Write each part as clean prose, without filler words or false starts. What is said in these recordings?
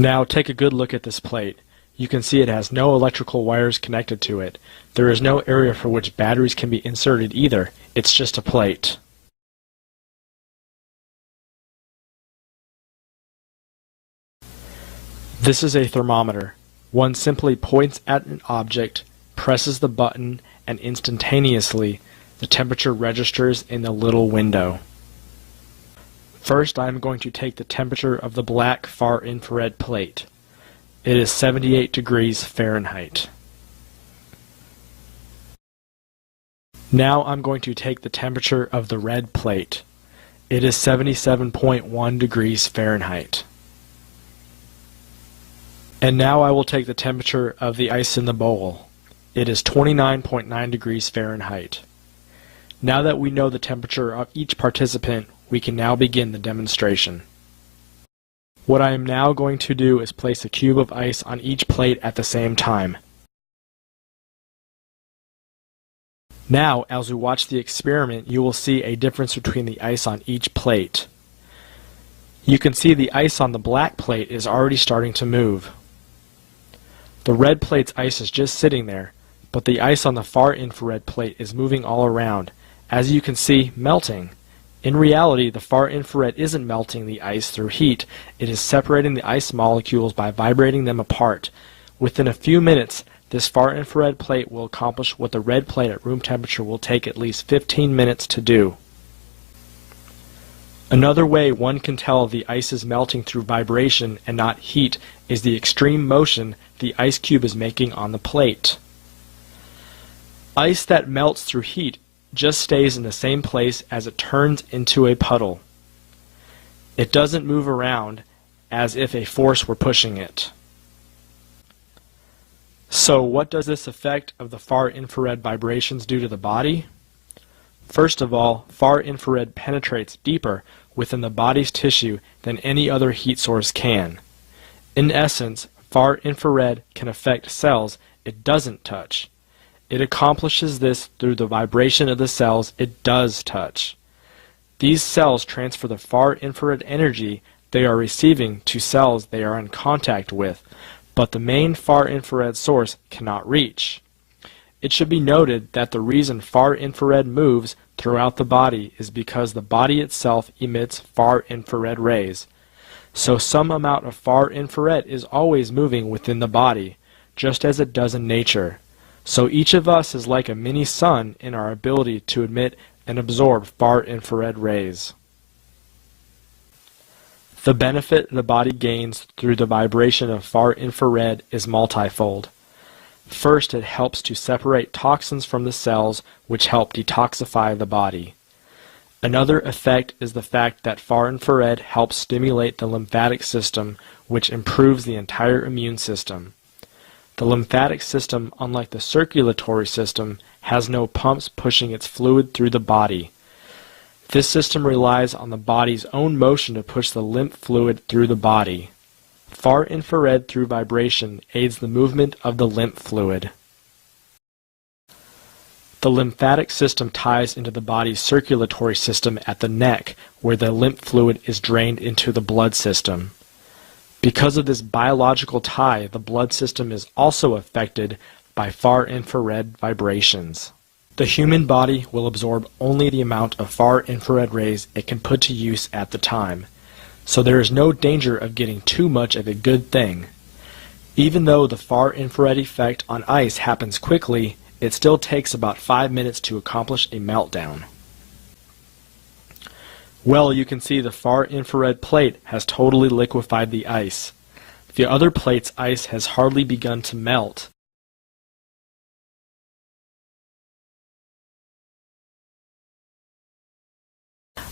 Now take a good look at this plate. You can see it has no electrical wires connected to it. There is no area for which batteries can be inserted either. It's just a plate. This is a thermometer. One simply points at an object, presses the button, and instantaneously the temperature registers in the little window. First, I am going to take the temperature of the black far infrared plate. It is 78 degrees Fahrenheit. Now I'm going to take the temperature of the red plate. It is 77.1 degrees Fahrenheit. And now I will take the temperature of the ice in the bowl. It is 29.9 degrees Fahrenheit. Now that we know the temperature of each participant, we can now begin the demonstration. What I am now going to do is place a cube of ice on each plate at the same time. Now, as we watch the experiment, you will see a difference between the ice on each plate. You can see the ice on the black plate is already starting to move. The red plate's ice is just sitting there, but the ice on the far infrared plate is moving all around, as you can see, melting. In reality, the far infrared isn't melting the ice through heat, it is separating the ice molecules by vibrating them apart. Within a few minutes, this far infrared plate will accomplish what the red plate at room temperature will take at least 15 minutes to do. Another way one can tell the ice is melting through vibration and not heat is the extreme motion the ice cube is making on the plate. Ice that melts through heat just stays in the same place as it turns into a puddle. It doesn't move around as if a force were pushing it. So what does this effect of the far infrared vibrations do to the body? First of all, far infrared penetrates deeper within the body's tissue than any other heat source can. In essence, far infrared can affect cells it doesn't touch. It accomplishes this through the vibration of the cells it does touch. These cells transfer the far infrared energy they are receiving to cells they are in contact with, but the main far infrared source cannot reach. It should be noted that the reason far infrared moves throughout the body is because the body itself emits far infrared rays. So some amount of far infrared is always moving within the body, just as it does in nature. So each of us is like a mini sun in our ability to emit and absorb far infrared rays. The benefit the body gains through the vibration of far infrared is multifold. First, it helps to separate toxins from the cells, which help detoxify the body. Another effect is the fact that far infrared helps stimulate the lymphatic system, which improves the entire immune system. The lymphatic system, unlike the circulatory system, has no pumps pushing its fluid through the body. This system relies on the body's own motion to push the lymph fluid through the body. Far infrared through vibration aids the movement of the lymph fluid. The lymphatic system ties into the body's circulatory system at the neck, where the lymph fluid is drained into the blood system. Because of this biological tie, the blood system is also affected by far infrared vibrations. The human body will absorb only the amount of far infrared rays it can put to use at the time, so there is no danger of getting too much of a good thing. Even though the far infrared effect on ice happens quickly, it still takes about 5 minutes to accomplish a meltdown. Well, you can see the far infrared plate has totally liquefied the ice. The other plate's ice has hardly begun to melt.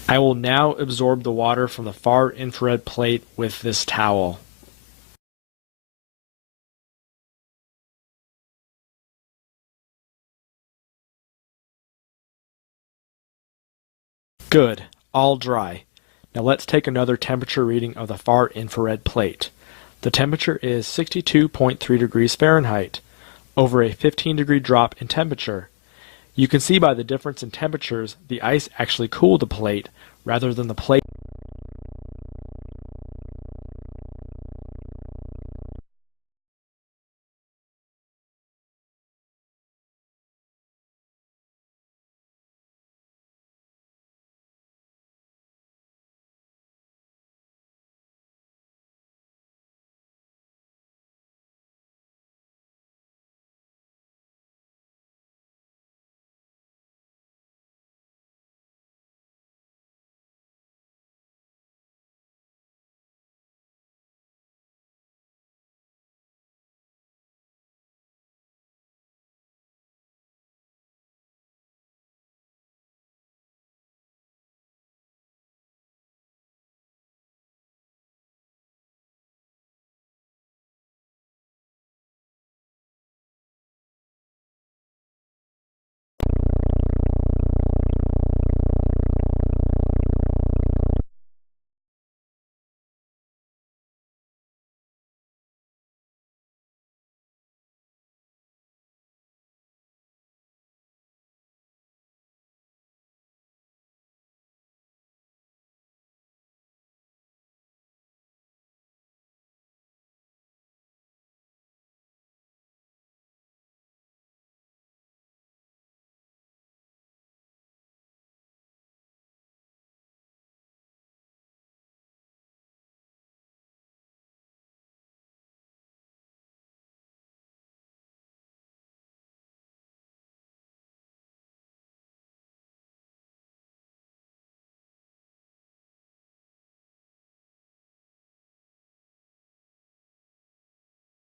I will now absorb the water from the far infrared plate with this towel. Good, all dry. Now let's take another temperature reading of the far infrared plate. The temperature is 62.3 degrees Fahrenheit, over a 15-degree drop in temperature. You can see by the difference in temperatures, the ice actually cooled the plate rather than the plate